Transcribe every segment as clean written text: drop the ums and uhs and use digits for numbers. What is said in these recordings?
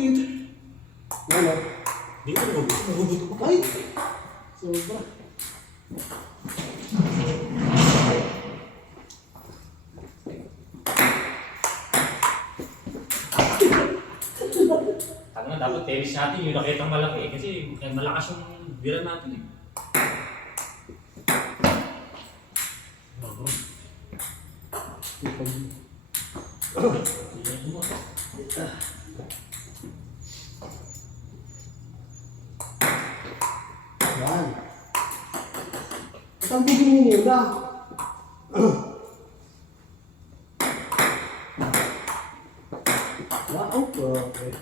dito. Ano? Di ko nagugutom ko. Ay! Sobra. Tama na, dapat tennis natin yung nakitang malaki kasi malakas yung bira natin eh. Yan. At ang bigyan mo muna. Wow, okay.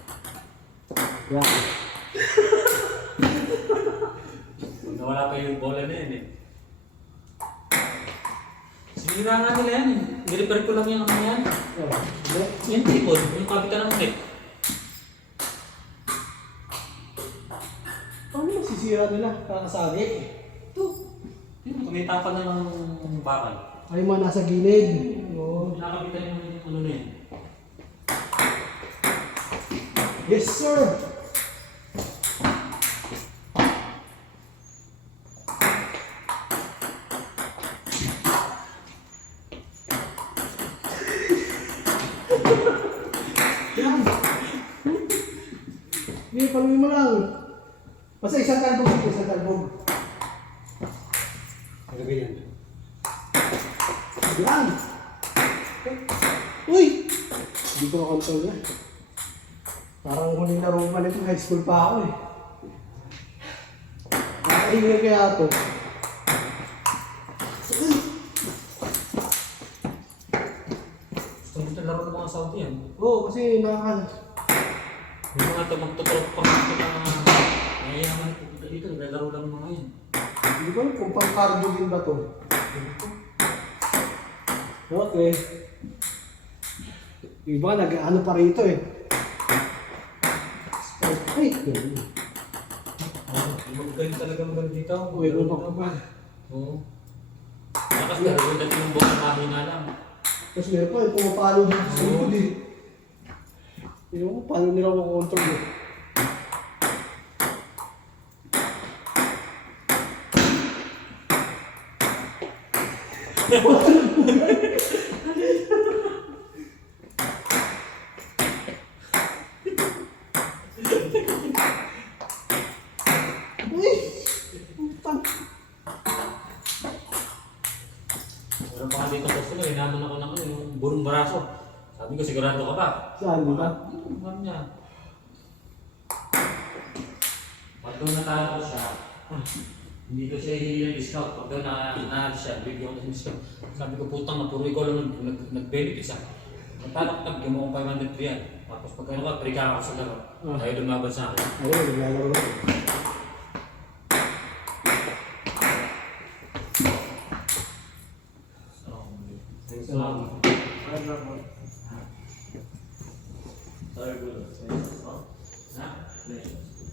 Yan. Nawala pa yung bola na yan eh. Sinira nga nila yan eh. Nirepair ko lang yung ano yan. Yung tripod, yung kapitan ng net. Paano masisira nila? Kakasagi. Ito. Yung kumita na ng bakal. Ay mga nasa gilid. Oo. Pinakapitan yung ano na yan. Yes, sir! Yan! Hindi, paluin mo lang. Basta isang talbog dito, isang talbog. Lagay yan. Yan! Uy! Hindi ko makontrol yan. Parang huling laro pa nito, high school pa ako eh. Nakaingay kaya ito. Gusto mo ito laro ng mga Saudi yan. Oo, kasi Yung mga ito magtutrop pa mga mayayaman dito, naglalaro lang ng mga yan. hindi ko alam kung pang cardio din ba ito. Okay. Iba, nag-ano pa rito eh. Ay! Magaling talaga magaling dito. Uy, ano pa ba? Oo. Lakas na, yung dati yung buong mahina lang. Tapos meron pa, pumapalo dito sa likod eh. Hindi ko paano nila makontrol eh. Uy! Putang! Meron pa nga dito gusto na, inaman ako ng ano, yung burong baraso. Sabi ko, sigurado ka ba? Saan, di ba? Ano niya? Pag doon natalo ko siya, hindi ko siya hihingi ng discount. Pag doon nakakita siya, bigyan ko ng discount. Sabi ko, putang na, puro ikaw lang nag-benefit siya. Natalo ko, bigyan mo akong 500 yan. Tapos pag ano ka, prika ako sa laro. Tayo lumaban sa akin. Ayun, naglalaro na. So, salamat.